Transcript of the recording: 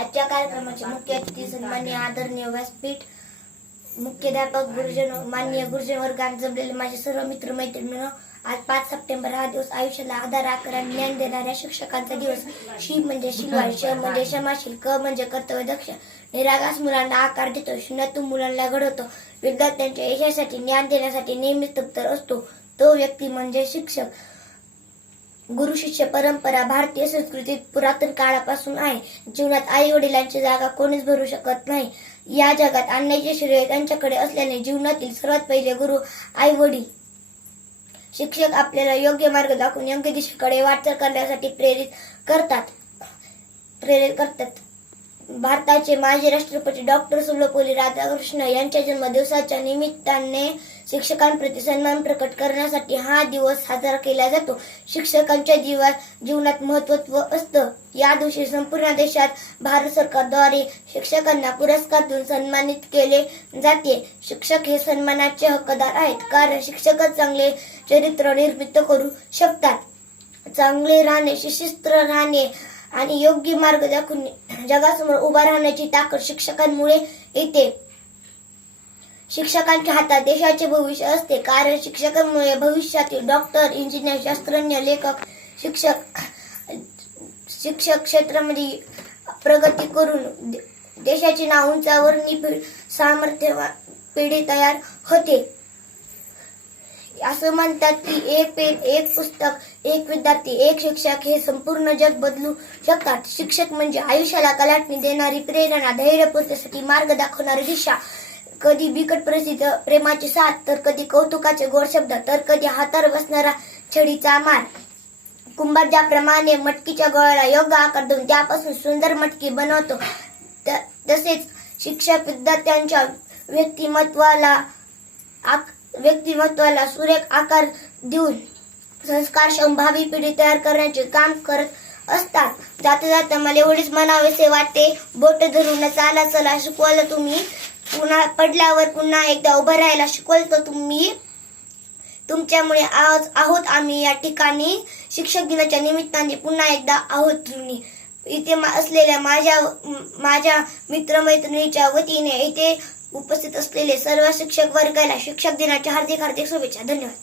आजच्या कार्यक्रमाचे मुख्य अतिथी सन्माननीय आदरणीय व्यासपीठ मुख्याध्यापक गुरुजन माननीय गुरुजन वर्गात जमलेले माझे सर्व मित्र मैत्रिणींनो, आज 5 सप्टेंबर हा दिवस आयुष्याला आधार आकार ज्ञान देणाऱ्या शिक्षकांचा दिवस. शी म्हणजे शीलवान, श म्हणजे क्षमाशील, क म्हणजे कर्तव्यदक्ष, निरागस मुलांना आकार देतो, शून्यातून मुलांना घडवतो, विद्यार्थ्यांच्या यशासाठी ज्ञान देण्यासाठी नेहमीच तत्पर असतो तो व्यक्ती म्हणजे शिक्षक. गुरु शिष्य परंपरा भारतीय संस्कृतीत पुरातन काळापासून आहे. जीवनात आई वडिलांची जागा कोणीच भरू शकत नाही. या जगात आणण्याचे श्रेय त्यांच्याकडे असल्याने जीवनातील सर्वात पहिले गुरु आई वडील. शिक्षक आपल्याला योग्य मार्ग दाखवून योग्य दिशेकडे वाटचाल करण्यासाठी प्रेरित करतात. भारताचे माजी राष्ट्रपती डॉक्टर सर्वपल्ली राधाकृष्ण यांच्या जन्मदिवसाच्या निमित्ताने शिक्षकांप्रती सन्मान प्रकट करण्यासाठी हा दिवस साजरा केला जातो. शिक्षकांच्या जीवनात महत्त्व असतं. या दिवशी संपूर्ण देशात भारत सरकारद्वारे शिक्षकांना पुरस्कार देऊन सन्मानित केले जाते. शिक्षक हे सन्मानाचे हक्कदार आहेत, कारण शिक्षकच चांगले चरित्र निर्मित करू शकतात. चांगले राहणे, शिस्त राहणे आणि योग्य मार्ग दाखवून जगासमोर उभा राहण्याची ताकद शिक्षकांमुळे येते. शिक्षकांच्या हातात देशाचे भविष्य असते, कारण शिक्षकांमुळे भविष्यातील डॉक्टर, इंजिनियर, शास्त्रज्ञ, लेखक, शिक्षक क्षेत्रामध्ये प्रगती करून देशाचे नाव उंचावर सामर्थ्यवान पिढी तयार होते. असं म्हणतात की एक पेन, एक पुस्तक, एक विद्यार्थी, एक शिक्षक हे संपूर्ण जग बदलू शकतात. शिक्षक म्हणजे आयुष्याला कलाटणी देणारी प्रेरणा, धैर्य पूर्तीसाठी मार्ग दाखवणारी दिशा. कधी बिकट परिस्थिती प्रेमाची साथ, तर कधी कौतुकाचे गोड शब्द, तर कधी हातावर बसणारा छडीचा मार. कुंभार ज्याप्रमाणे मटकीच्या गोळ्याला योग्य आकार देऊन त्यापासून सुंदर मटकी बनवतो, तसेच शिक्षक विद्यार्थ्यांच्या व्यक्तिमत्वाला सुरेख आकार देऊन संस्कारक्षम भावी पिढी तयार करण्याचे काम करत असतात. जाता जाता मला एवढेच म्हणावेसे वाटते, बोट धरून चाला चला शिकवलं तुम्ही, पुन्हा पडल्यावर पुन्हा एकदा उभं राहायला शिकवलं तर तुम्ही. तुमच्यामुळे आज आहोत आम्ही या ठिकाणी. शिक्षक दिनाच्या निमित्ताने पुन्हा एकदा आहोत ऋणी. इथे असलेल्या माझ्या मित्रमैत्रिणीच्या वतीने इथे उपस्थित असलेले सर्व शिक्षक वर्गाला शिक्षक दिनाच्या हार्दिक शुभेच्छा. धन्यवाद.